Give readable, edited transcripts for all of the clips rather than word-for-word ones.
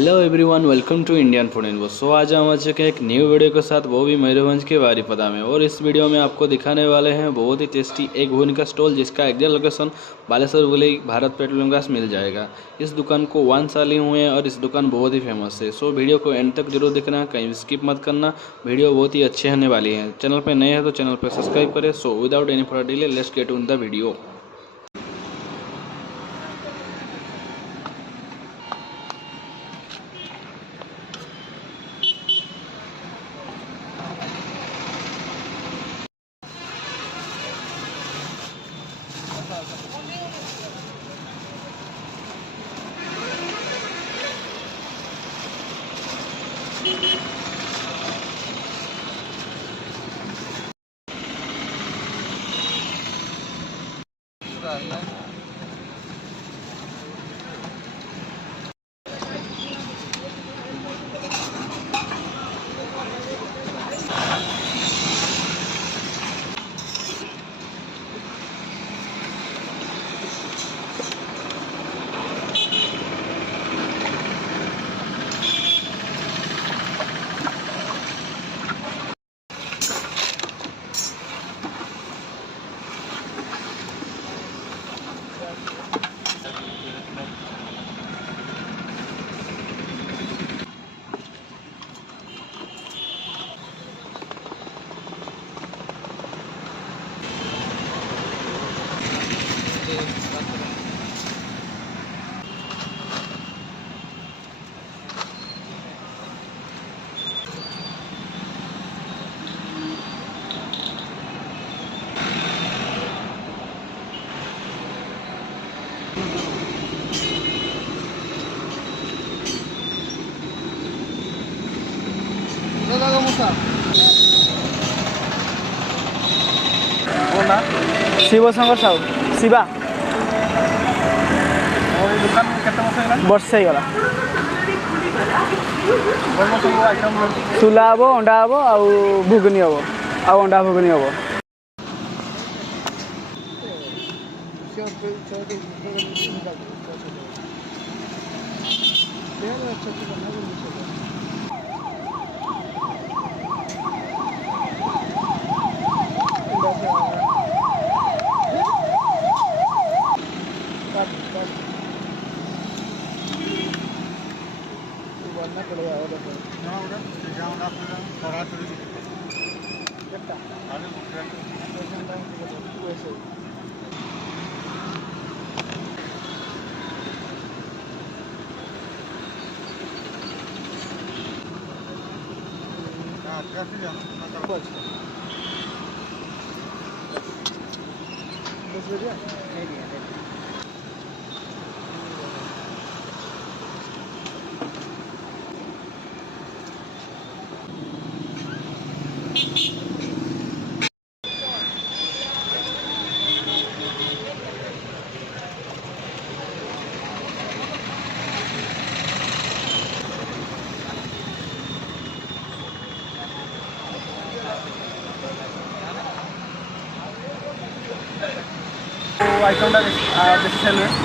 Hello everyone, welcome to Indian food info. So आज हम आ चुके हैं एक न्यू वीडियो के साथ, वो भी मयूरभंज के बारीपदा में। और इस वीडियो में आपको दिखाने वाले हैं बहुत ही टेस्टी एक भुनी का स्टॉल, जिसका exact location Baleshwar village Bharat petroleum gas मिल जाएगा। इस दुकान को 1 साल ही हुए हैं और इस दुकान बहुत ही फेमस है। सो वीडियो को एंड तक जरूर देखना, कहीं स्किप मत करना। वीडियो बहुत ही अच्छे होने वाली है। चैनल पर नए हैं तो चैनल पर सब्सक्राइब करें। So without any further delay let's get in the video. Shiv Shankar Sahu Shiva वर्षे ही गला चूला हम अंडा हम आुगनी हम अंडा भुगनी हम।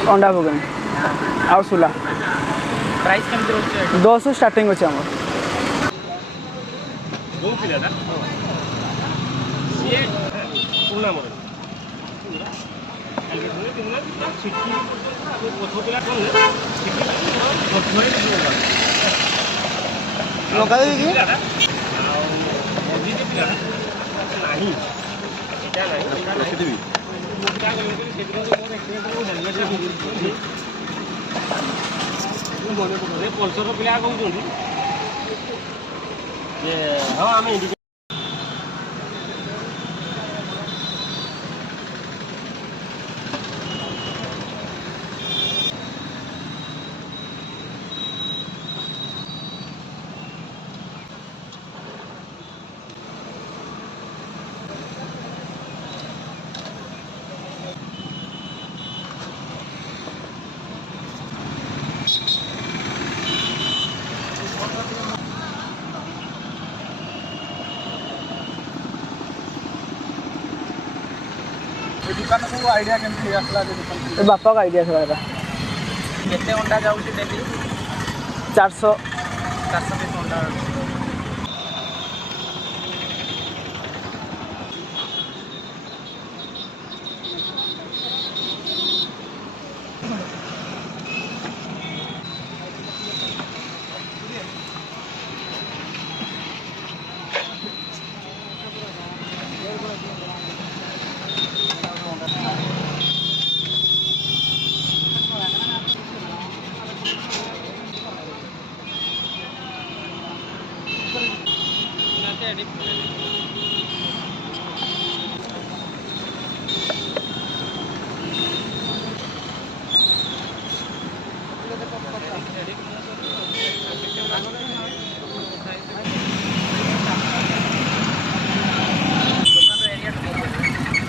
अंडा भुगनी आउ सुला प्राइस केमती रोचे 10 स्टार्टिंग अच्छे आम लंका देवी पल्सर पिला कहते हाँ आम दुकान को आइडिया केमती आसला दुकान बापा का आइडिया था केते अंडा जाउची डेली 400 400 पीस अंडा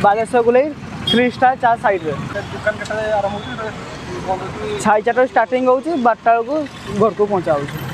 बालेश्वर गोलेई 3 स्टार 4 साइड रे दुकान केटारे आरंभ होची साढ़े 4 स्टार्टिंग होची 12 को घर को पहुंचा होची।